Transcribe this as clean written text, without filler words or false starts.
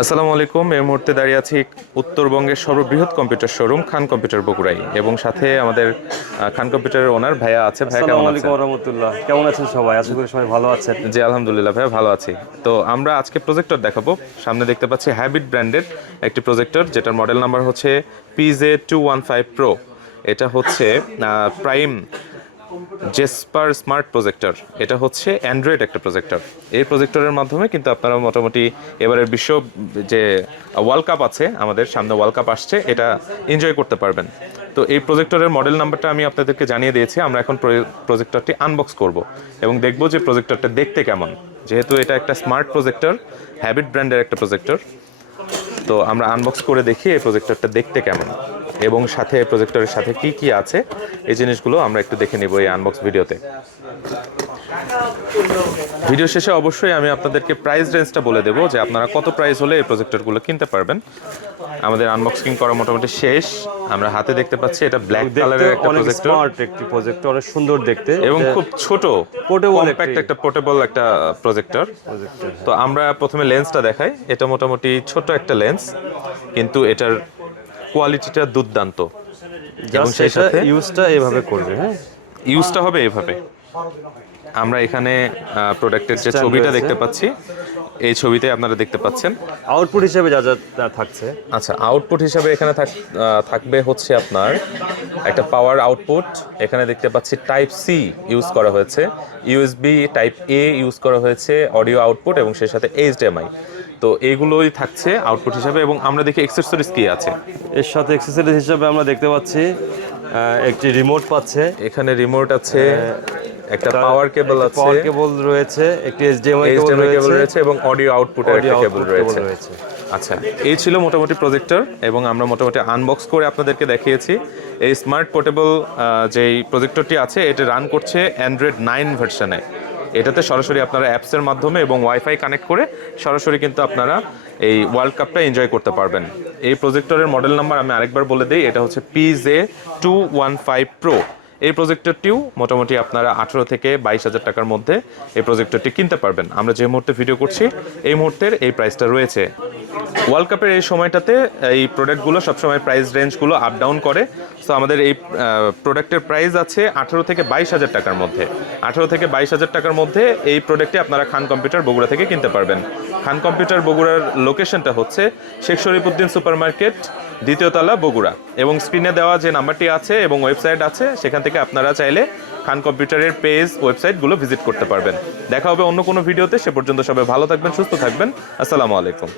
আসসালামু আলাইকুম। এই মুহূর্তে দাঁড়িয়ে আছি উত্তরবঙ্গের সর্ববৃহৎ কম্পিউটার শোরুম খান কম্পিউটার বগুড়াই এবং সাথে আমাদের খান কম্পিউটারের ওনার ভাইয়া আছে। ভাইয়া কেমন আছেন? আসসালামু আলাইকুম রাহমাতুল্লাহ। কেমন আছেন সবাই? আশা করি সবাই ভালো আছেন। জি আলহামদুলিল্লাহ ভাইয়া ভালো আছি। তো আমরা আজকে প্রজেক্টর দেখাবো। সামনে দেখতে পাচ্ছি হ্যাবিট ব্র্যান্ডের একটি প্রজেক্টর, যেটার মডেল নাম্বার হচ্ছে PJ215 Pro। এটা হচ্ছে প্রাইম জেসপার স্মার্ট প্রজেক্টর। এটা হচ্ছে অ্যান্ড্রয়েড একটা প্রজেক্টর। এই প্রজেক্টরের মাধ্যমে কিন্তু আপনারা মোটামুটি এবারের বিশ্ব যে ওয়ার্ল্ড কাপ আছে, আমাদের সামনে ওয়ার্ল্ড কাপ আসছে, এটা এনজয় করতে পারবেন। তো এই প্রজেক্টরের মডেল নাম্বারটা আমি আপনাদেরকে জানিয়ে দিয়েছি। আমরা এখন প্রজেক্টরটি আনবক্স করব এবং দেখব যে প্রজেক্টরটা দেখতে কেমন। যেহেতু এটা একটা স্মার্ট প্রজেক্টর, হ্যাবিট ব্র্যান্ডের একটা প্রজেক্টর, তো আমরা আনবক্স করে দেখি এই প্রজেক্টরটা দেখতে কেমন এবং সাথে প্রজেক্টরের সাথে কি কি আছে এই জিনিসগুলো আমরা একটু দেখে নেব এই আনবক্স ভিডিওতে। ভিডিও শেষে অবশ্যই আমি আপনাদেরকে প্রাইস রেঞ্জটা বলে দেবো যে আপনারা কত প্রাইস হলে এই প্রজেক্টরগুলো কিনতে পারবেন। আমাদের আনবক্সিং করা মোটামুটি শেষ। আমরা হাতে দেখতে পাচ্ছি এটা ব্ল্যাক কালারের একটা প্রজেক্টর, স্মার্ট একটি প্রজেক্টর, অনেক সুন্দর দেখতে এবং খুব ছোট কম্প্যাক্ট একটা পোর্টেবল একটা প্রজেক্টর। তো আমরা প্রথমে লেন্সটা দেখাই। এটা মোটামুটি ছোট একটা লেন্স, কিন্তু এটার কোয়ালিটিটা দুর্দান্ত এবং সেই সাথে ইউজটা এইভাবে করবে। হ্যাঁ, ইউজটা হবে এইভাবে। আমরা এখানে প্রোডাক্টের যে ছবিটা দেখতে পাচ্ছি, এই ছবিতে আপনারা দেখতে পাচ্ছেন আউটপুট হিসেবে যা যা থাকছে। আচ্ছা, আউটপুট হিসাবে এখানে থাকবে হচ্ছে আপনার একটা পাওয়ার আউটপুট। এখানে দেখতে পাচ্ছি টাইপ সি ইউজ করা হয়েছে, ইউএসবি টাইপ এ ইউজ করা হয়েছে, অডিও আউটপুট এবং সেই সাথে এইচডিএমআই। তো এইগুলোই থাকছে আউটপুট হিসাবে। এবং আমরা দেখি অ্যাক্সেসরিজ কি আছে এর সাথে। অ্যাক্সেসরিজ হিসেবে আমরা দেখতে পাচ্ছি একটি রিমোট পাচ্ছে, এখানে রিমোট আছে, একটা পাওয়ার কেবল আছে, পাওয়ার কেবল রয়েছে, একটি এইচডিএমআই কেবল রয়েছে এবং অডিও আউটপুটের একটা কেবল রয়েছে। আচ্ছা, এই ছিল মোটামুটি প্রজেক্টর এবং আমরা মোটামুটি আনবক্স করে আপনাদেরকে দেখিয়েছি। এই স্মার্ট পোর্টেবল যেই প্রজেক্টরটি আছে, এটা রান করছে অ্যান্ড্রয়েড 9 ভার্সনে। এটাতে সরাসরি আপনারা অ্যাপসের মাধ্যমে এবং ওয়াইফাই কানেক্ট করে সরাসরি কিন্তু আপনারা এই ওয়ার্ল্ড কাপটা এনজয় করতে পারবেন। এই প্রজেক্টরের মডেল নাম্বার আমি আরেকবার বলে দিই, এটা হচ্ছে PJ215 Pro। এই প্রজেক্টরটিও মোটামুটি আপনারা 18 থেকে 22,000 টাকার মধ্যে এই প্রজেক্টরটি কিনতে পারবেন। আমরা যে মুহূর্তে ভিডিও করছি এই মুহূর্তের এই প্রাইসটা রয়েছে। ওয়ার্ল্ড কাপের এই সময়টাতে এই প্রোডাক্টগুলো সবসময় প্রাইস রেঞ্জগুলো আপ ডাউন করে। সো আমাদের এই প্রোডাক্টের প্রাইস আছে 18 থেকে 22,000 টাকার মধ্যে। 18 থেকে 22,000 টাকার মধ্যে এই প্রোডাক্টটি আপনারা খান কম্পিউটার বগুড়া থেকে কিনতে পারবেন। খান কম্পিউটার বগুড়ার লোকেশনটা হচ্ছে শেখ শরীফুদ্দিন সুপার মার্কেট, 2য় তলা, বগুড়া। এবং স্ক্রিনে দেওয়া যে নাম্বারটি আছে এবং ওয়েবসাইট আছে, সেখান থেকে আপনারা চাইলে খান কম্পিউটারের পেজ, ওয়েবসাইটগুলো ভিজিট করতে পারবেন। দেখা হবে অন্য কোনো ভিডিওতে। সে পর্যন্ত সবাই ভালো থাকবেন, সুস্থ থাকবেন। আসসালামু আলাইকুম।